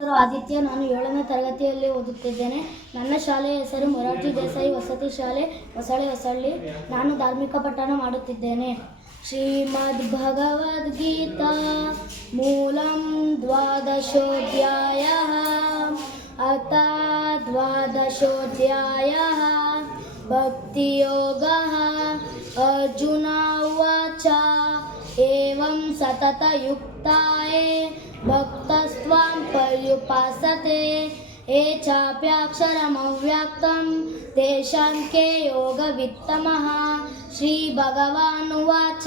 ಆದಿತ್ಯ, ನಾನು ಏಳನೇ ತರಗತಿಯಲ್ಲಿ ಓದುತ್ತಿದ್ದೇನೆ. ನನ್ನ ಶಾಲೆಯ ಹೆಸರು ಮೊರಾರ್ಜಿ ದೇಸಾಯಿ ವಸತಿ ಶಾಲೆ ಹೊಸಳೆ ಹೊಸಳ್ಳಿ ನಾನು ಧಾರ್ಮಿಕ ಪಠಣ ಮಾಡುತ್ತಿದ್ದೇನೆ. ಶ್ರೀಮದ್ ಭಗವದ್ಗೀತಾ ಮೂಲಂ ದ್ವಾದಶೋಧ್ಯಾಯ ಅಥ ದ್ವಾದಶೋಧ್ಯಾಯ. ಭಕ್ತಿಯೋಗ ಅರ್ಜುನ ಉಚ ಏವಂ ಸತತ ಯುಕ್ತಾಯೇ ಭಕ್ पर्युपासते। ये चाप्याक्षरमव्यक्तं तेषां के योगवित्तमः। श्रीभगवानुवाच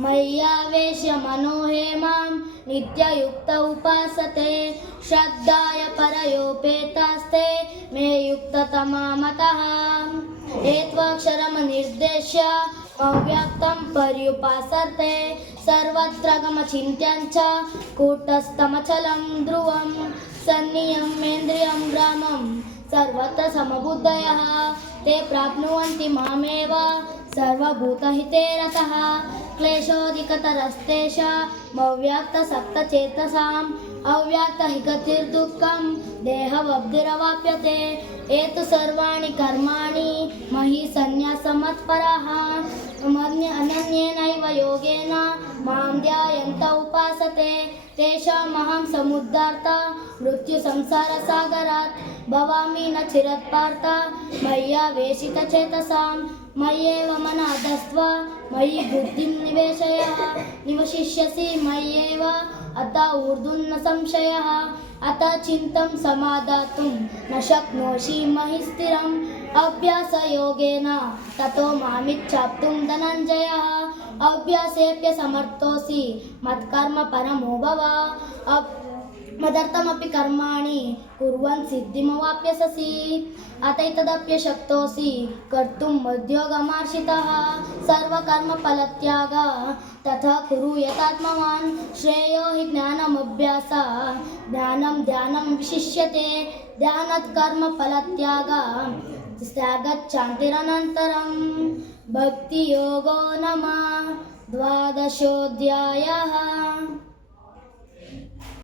मय्यावेश्य मनो हे मां नित्ययुक्त उपासते। श्रद्धाय परयोपेतास्ते मे युक्ततमा मतः एत्वाक्षरमनिर्देश्य अव्यक्तं पर्युपासते सर्वत्र गमचिन्त्यं च कूटस्थमचलं ध्रुवं सन्नियमेन्द्रियं ग्रामं सर्वत्र समबुद्धयः ते प्राप्नुवन्ति मामेव सर्वभूतहिते रतः क्लेशोऽधिकतरस्तेषामव्यक्तसप्तचेतसाम् अव्यक्तहिगतिर्दुःखं देहवब्धिरवाप्यते एत सर्वाणि कर्माणि मयि सन्न्यासमत्पराः। मन्य अनन्येनैव योगेन मां ध्यायन्त उपासते। तेषामहं समुद्धार्ता, मृत्युसंसारसागरात् भवामि न चिरत्पार्थ मय्या वेशितचेतसां, मय्येव मनाधस्त्व मयि बुद्धिं निवेशय, निवशिष्यसि मय्येव अत ऊर्ध्वन्न संशयः, अत चिन्तं समादातुं न शक्नोषि महि स्थिरम्। अभ्यासयोगेन ततो मामिच्छाप्तुं धनञ्जयः। అవ్యాసేప్య సమర్థోసి మత్కర్మ పరమో భవ మదర్థమపి కర్మాణి కుర్వన్ సిద్ధిమవాప్యససి అతైతదప్యశక్తోసి కర్తుం ఉద్యోగమార్షిత సర్వకర్మఫలత్యాగ తథా కురు యతాత్మవాన్ శ్రేయో హి జ్ఞానమభ్యాస జ్ఞానం ధ్యానం విశిష్యతే ధ్యానత్ కర్మఫలత్యాగ त्यागच्चान्तिरनन्तरं भक्तियोगो नमः द्वादशोऽध्यायः